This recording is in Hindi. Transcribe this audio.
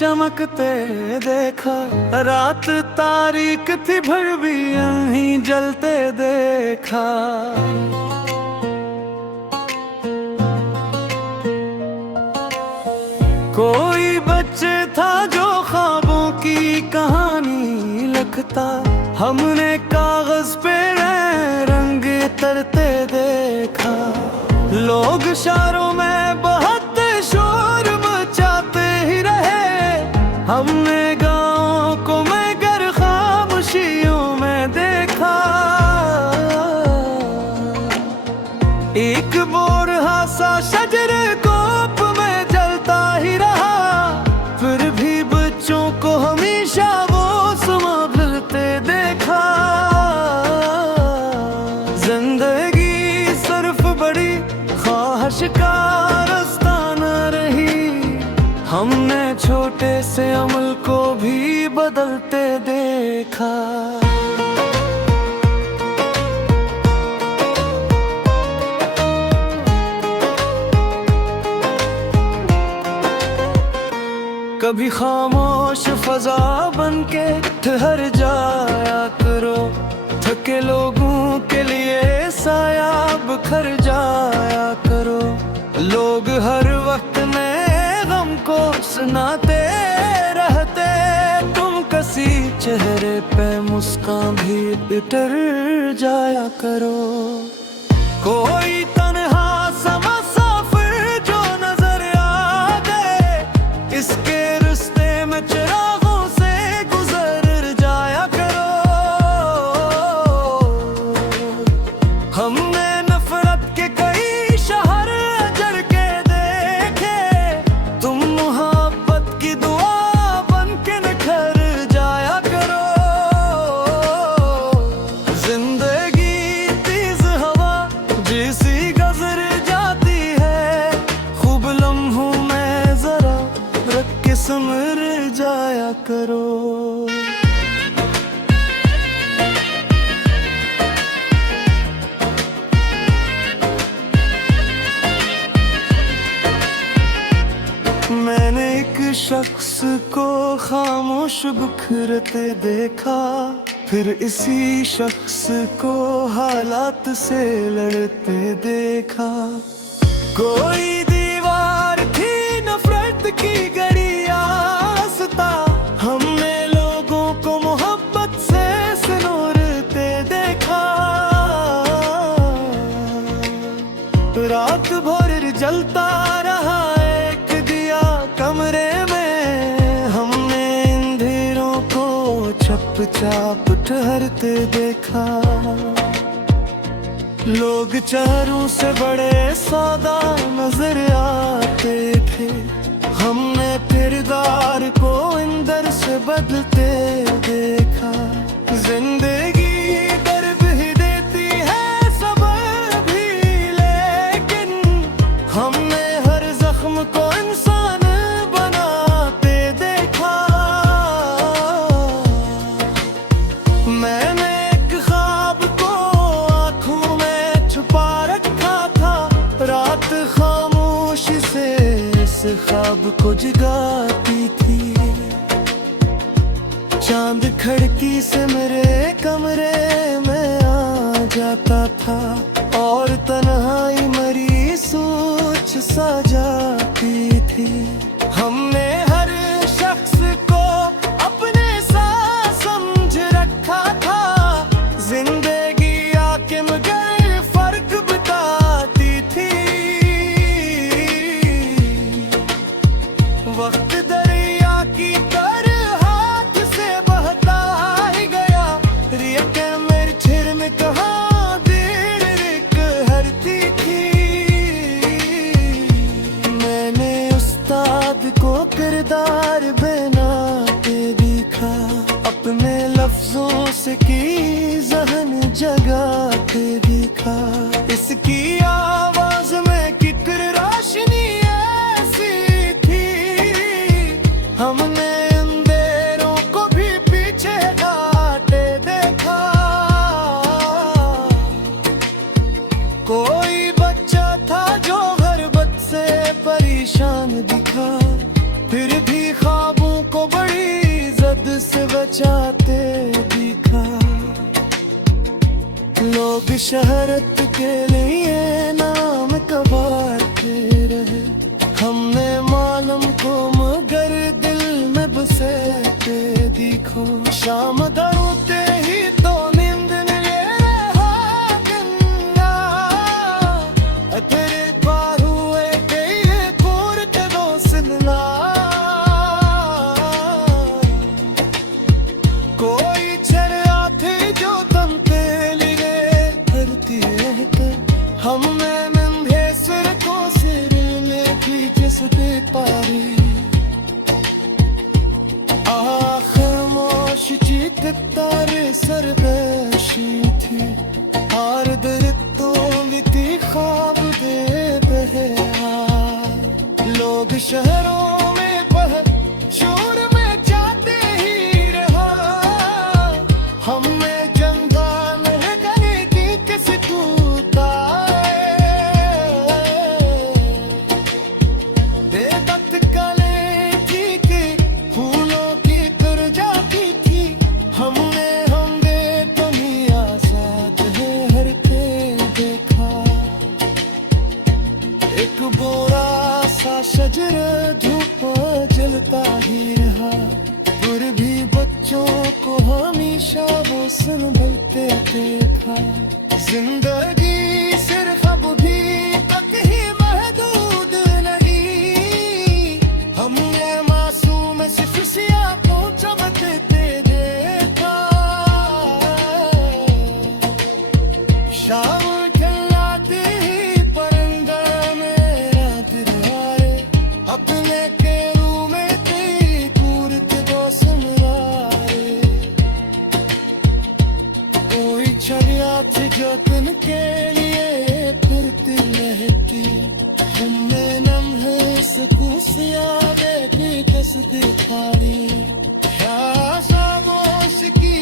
चमकते देखा। रात तारीक थी भर भी यहीं जलते देखा। कोई बच्चे था जो ख्वाबों की कहानी लिखता। हमने कागज पे रंग तरते देखा। लोग शहरों में बहुत शोर मचाते ही रहे। हमने गाँव को मगर खामोशियों में देखा। एक बोरहा सा शजर कोप में जलता ही रहा। फिर भी बच्चों को हमेशा वो संभलते देखा। जिंदगी सिर्फ बड़ी ख्वाहिश का रास्ता न रही। हमने छोटे से अमल को भी बदलते देखा। कभी खामोश फजा बन के ठहर जाया करो। थके लोगों के लिए साया बिखर जाया करो। लोग हर वक्त में गम को सुनाते रहते। तुम किसी चेहरे पे मुस्कान भी बिटर जाया करो। कोई तन्हा सा मुसाफिर जो नजर आ गए, इसके रास्ते में चिरागों से गुजर जाया करो। हमने नफरत के कई शहर जड़ के देखे। तुम मोहब्बत की दुआ बन के निखर जाया करो। जिंदगी तेज हवा जैसी गुजर जाती है। खूब लम्हों में जरा रख के समर जाया करो। मैंने एक शख्स को खामोश बिखरते देखा। फिर इसी शख्स को हालात से लड़ते देखा। कोई दीवार थी नफरत की गड़ी आस्था। हमने लोगों को मोहब्बत से सिनोरते देखा। रात भर जलता रहा एक दिया कमरे में। हमने अंधेरों को चुपचाप ठहरते देखा। लोग चेहरों से बड़े सौदा नजर आते थे। हमने किरदार को अंदर से बदलते देखा। जिंदगी दर्द ही देती है सब्र भी, लेकिन हमने हर जख्म को इंसान बनाते देखा। मैंने एक ख्वाब को आँखों में छुपा रखा था। रात खामोशी से इस ख्वाब को जगाती थी। चांद खिड़की से मेरे कमरे में आ जाता था। और तन्हाई मरी सोच सा जाती थी। हमने हर शख्स को अपने साथ समझ रखा था। जिंदगी आके मगर फर्क बताती थी। वक्त दरिया की तरह हाथ से बहता ही गया। रिया मेरे छिर में कहाँ देर रिक हरती थी। मैंने उस्ताद को किरदार बनाते दिखा। अपने लफ्जों से की जहन जगाते दिखा। इसकी आवाज में किकर रोशनी ऐसी थी। हमने अंधेरों को भी पीछे हटाते देखा। कोई बच्चा था जो गुर्बत से परेशान दिखा। फिर भी ख्वाबों चाहते दिखा। लोग शहरत के लिए नाम कबाते रहे, हमने मालूम को मगर दिल में बसेते दिखो। शाम ढलते ही तो नींद ले रहा गंगा, तेरे पार हुए के ये कोरत दो सिलना। कोई चढ़ा थे जो तम पे लिए करती रहते, हमने नंगे सिर को सिर में खींचते पारी। खामोशी तारे सरगशी थी, हार दरितों थी ख्वाब दे बहे। लोग शहरों में बह शोर में जाते ही रहा, हमने चंदा नहीं करेगी किस टूटा। बेबत कले थी कि फूलों की कर जाती थी, हमने हमने दुनिया साथ है हर पे देखा। एक बोरा सा शजरा धूप जलता ही रहा, फिर भी बच्चों को हमेशा वो संभलते देखा। जिंदगी सिर्फ अब भी तक ही महदूद नहीं, हमने मासूम सिर्फ सिया को चमकते देखा। शाम खिलाते ही परिंदा मेरा दिल आए, अपने केरू में तेरी कूरत दो समराए। कोई चलिया थी जो तुम के लिए फिरती रहती, तुमने नम्हे सकूसिया देखी कसती थारी। क्या खामोश की